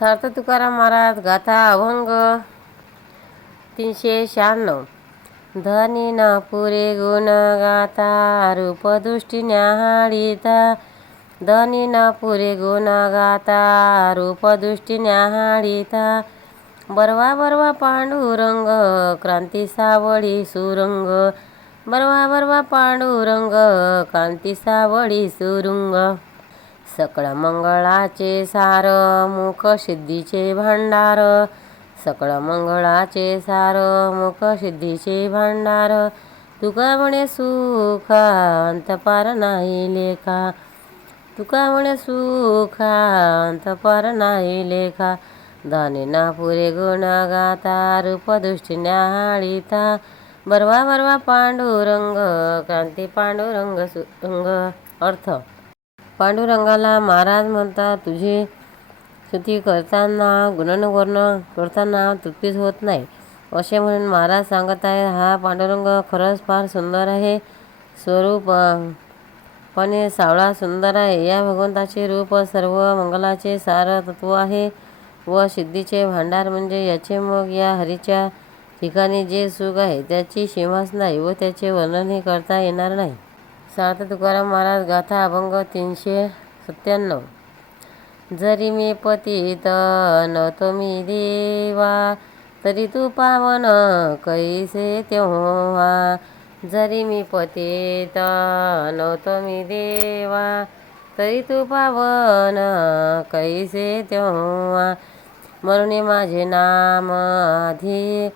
सार्थ तुकाराम महाराज गाथा अभंग तीनशे शहाण्णव. धनी न पुरे गुण गाता रूपदृष्टी न्याहाळीता. धनी न पुरे गुण गाता रूपदृष्टी न्याहाळीता. बरवा बरवा पांडुरंग क्रांती सावळी सुरंग. बरवा बरवा पांडुरंग क्रांती सावळी सुरुंग. सकळ मंगळाचे सार मुख सिद्धीचे भांडार. सकळ मंगळाचे सार मुख सिद्धीचे भांडार. तुका म्हणे सुखा अंतपार नाही लेखा. तुका म्हणे सुखा अंतपार नाही लेखा. दाने ना पुरे गुण गाता रूपदृष्टी न्याहाळीता. बरवा बरवा पांडुरंग क्रांती पांडुरंग सुरंग अर्थ. पांडुरंगाला महाराज म्हणतात तुझी स्तुती करताना गुणनवर्ण करताना तृप्तीच होत नाही. असे म्हणून महाराज सांगत आहे हा पांडुरंग खरंच फार सुंदर आहे. स्वरूप पणे सावळा सुंदर आहे. या भगवंताचे रूप सर्व मंगलाचे सार तत्व आहे व सिद्धीचे भांडार म्हणजे याचे मग या हरीच्या ठिकाणी जे सुख आहे त्याची सीमाच नाही व त्याचे वर्णनही करता येणार नाही. सार्थ तुकाराम महाराज गाथा अभंग तीनशे सत्त्याण्णव. जरी मी पतित नव्हतो मी देवा तरी तू पावन कैसे तेव्हा? जरी मी पतित नव्हतो मी देवा तरी तू पावन कैसे तेव्हा? म्हणून माझे नाम आधी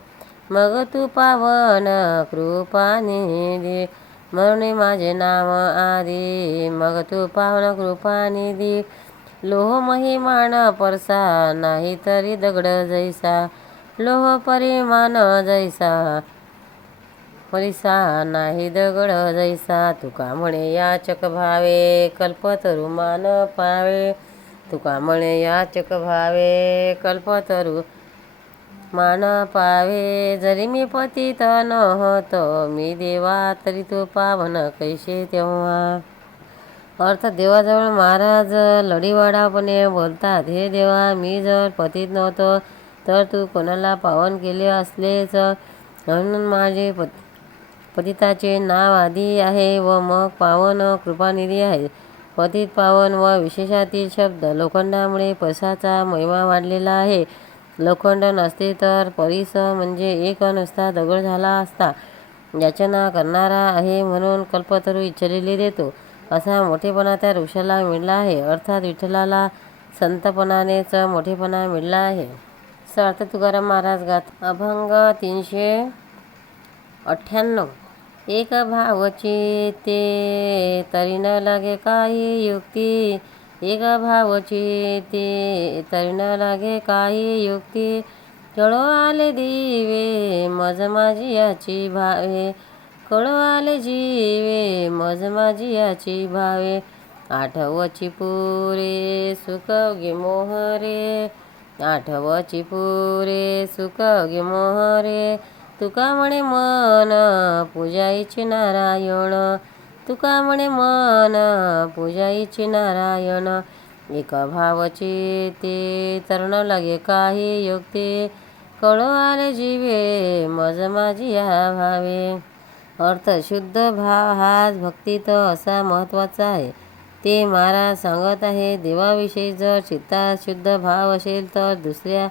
मग तू पावन कृपानिधी म्हणून माझे नाम आधी मग तू पावन कृपानिधी लोह महिमान परसा नाही तरी दगड जैसा. लोह परिमाण जैसा. परिसा नाही दगड जैसा. तुका म्हणे याचक भावे कल्पतरू मान पावे. तुका म्हणे याचक भावे कल्पतरू मान पावे जरी मी पतित नव्हतो. मी देवा तरी तू पावन कैसे तेव्हा? अर्थ देवाजवळ महाराज लढीवाडापणे बोलतात हे देवा मी जर पतित नव्हतो तर तू कोणाला पावन केले असलेच? म्हणून माझे पत पतिताचे नाव आधी आहे व मग पावन कृपानिधी आहे. पतित पावन व विशेषातील शब्द लोखंडामुळे पसाचा महिमा वाढलेला आहे. लोखंड नसते तर परिस म्हणजे एक नुसता दगड झाला असता. याचना करणारा आहे म्हणून कल्पतरू इच्छलेले देतो. असा मोठेपणा त्या वृक्षाला मिळला आहे. अर्थात विठ्ठलाला संतपणानेच मोठेपणा मिळला आहे. सार्थ तुकाराम महाराज गात अभंग तीनशे अठ्ठ्याण्णव. एक भावची ते तरी न लागे काही युक्ती. एक भावची ते तरी लागे काही युक्ती कळो आले दिवे मज माझी याची भावे कळो आले जीवे मज माझी याची भावे आठवची पुरे सुखगे मोहरे आठवची पुरे सुखगे मोहरे तुका म्हणे मन पूजाईची नारायण तुका म्हणे मन पूजाईची नारायण एक भावची ते तरण लागे काही योगते कळो आले जीवे मज माझी या भावे. अर्थ शुद्ध भाव हाच भक्तीत असा महत्त्वाचा आहे. ते महाराज सांगत आहे देवाविषयी जर चित्तात शुद्ध भाव असेल तर दुसऱ्या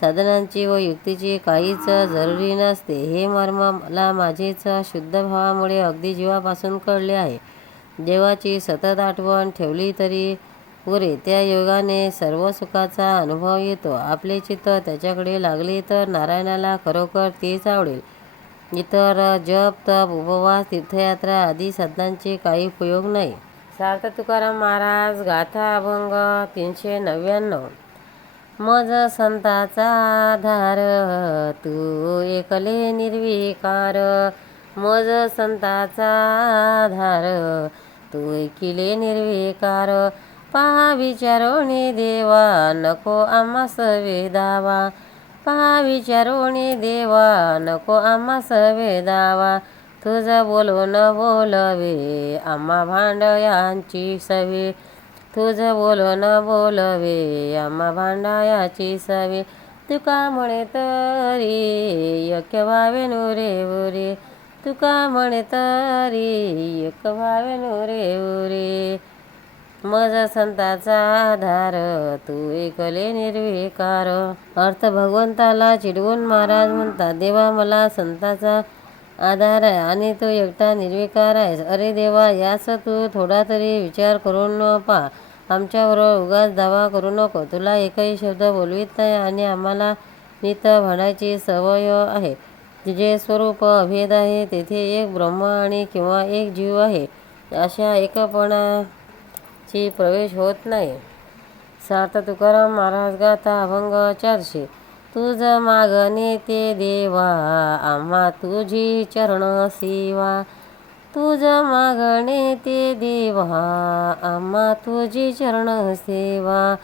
साधनांची व युक्तीची काहीच जरुरी नसते. हे मर्म मला माझेच शुद्ध भावामुळे अगदी जीवापासून कळले आहे. देवाची सतत आठवण ठेवली तरी पुरे. त्या योगाने सर्व सुखाचा अनुभव येतो. आपले चित्त त्याच्याकडे लागले तर नारायणाला खरोखर तेच आवडेल. इतर जप तप उपवास तीर्थयात्रा आदी साधनांचे काही उपयोग नाही. सार्थ तुकाराम महाराज गाथा अभंग तीनशे नव्याण्णव. मज संताचा आधार तू एकले निर्विकार. मज संताचा आधार तू एकले निर्विकार. पहा विचारोणी देवा नको आम्हा सवे दावा पहा विचारोणी देवा नको आम्हा सवे तुझं तुझ बोलून बोलवे आम्हा भांडयांची सवे. तुझ बोलो न बोलवे आम्हा भांडायाची सवे. तुका म्हणे तरी यक व्हावे नुरे उरे तुका म्हणे तरी एक व्हावे नुरे उरे मज संताचा आधार तू एकले निर्विकार. अर्थ भगवंताला चिडवून महाराज म्हणतात देवा मला संताचा आधार आहे आणि तो एकटा निर्विकार आहेस. अरे देवा यास तू थोडा तरी विचार करून पा आमच्याबरोबर उगाच दावा करू नको. तुला एकही शब्द बोलवीत नाही आणि आम्हाला नित म्हणायची सवय आहे. तुझे स्वरूप अभेद आहे तेथे एक ब्रह्म आणि किंवा एक जीव आहे अशा एकपणाची प्रवेश होत नाही. सार्थ तुकाराम महाराज गाथा अभंग चारशे. तुझ मागणे ते देवा आम्हा तुझी चरण सेवा. तुझ मागणे ते देवा. आम्हा तुझी चरण सेवा.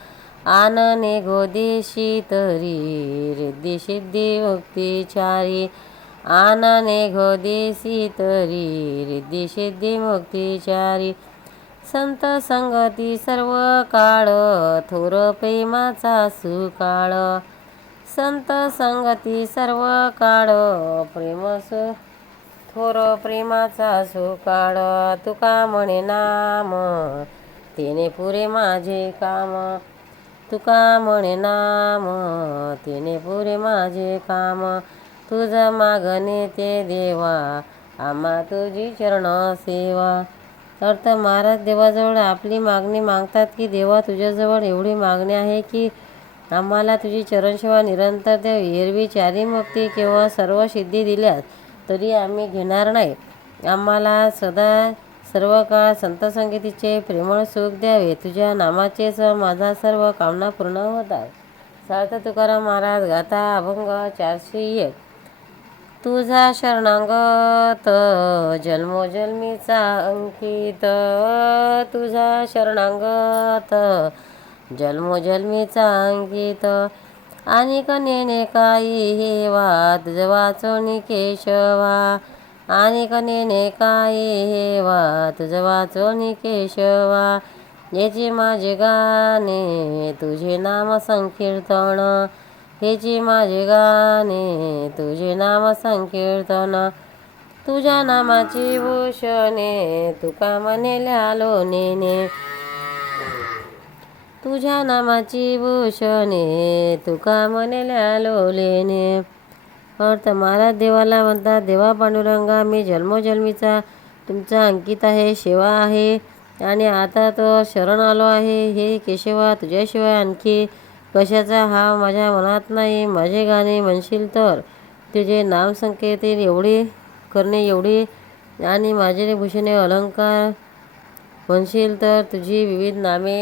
आनने गोदेशी तरी. रिद्धी सिद्धी मुक्तिचारी आनने गोदेशी तरी. रिद्धी सिद्धी मुक्तिचारी संत संगती सर्व काळ. थोर प्रेमाचा सुकाळ. संत संगती सर्व काळ. प्रेम सु थोर प्रेमाचा सुकाळ तुका म्हणे नाम? तेने पुरे माझे काम. तुका म्हणे नाम? तेने पुरे माझे काम. तुझं मागणे ते देवा आम्हा तुझी चरण सेवा. अर्थ महाराज देवाजवळ आपली मागणी मागतात की देवा तुझ्याजवळ एवढी मागणी आहे की आम्हाला तुझी चरणसेवा निरंतर देव एरवी चारी मुक्ती किंवा सर्व सिद्धी दिल्यास तरी आम्ही घेणार नाही. आम्हाला सदा सर्व काळ संत संगीतीचे प्रेमळ सुख द्यावे. तुझ्या नामाचेच माझा सर्व कामना पूर्ण होतात सार्थ तुकाराम महाराज गाथा अभंग चारशे एक. तुझा शरणांगत जन्मोजन्मीचा अंकित. तुझा शरणांगत जन्मोजन्मीचा अंकित. आणि कनेने काही हे वाद वाचोनी केशवा. आणि कनेने काही हे वाद वाचोनी केशवा. याची माझे गाणे तुझे नाम संकीर्तन. हेची माझे गाणे तुझे नाम संकीर्तन. तुझ्या नामाची भूषणे तुका म्हणेल्या लोनेने तुझ्या नामाची भूषणे तुका म्हणल्या लोलेने. अर्थ महाराज देवाला म्हणतात देवा पांडुरंगा मी जन्मोजन्मीचा तुमचा अंकित आहे शेवा आहे. आणि आता तो शरण आलो आहे. हे केशवा तुझ्याशिवाय आणखी कशाचा हा माझ्या मनात नाही. माझे गाणे म्हणशील तर तुझे नाम संकेतील एवढे करणे एवढी आणि माझे भूषणे अलंकार म्हणशील तर तुझी विविध नामे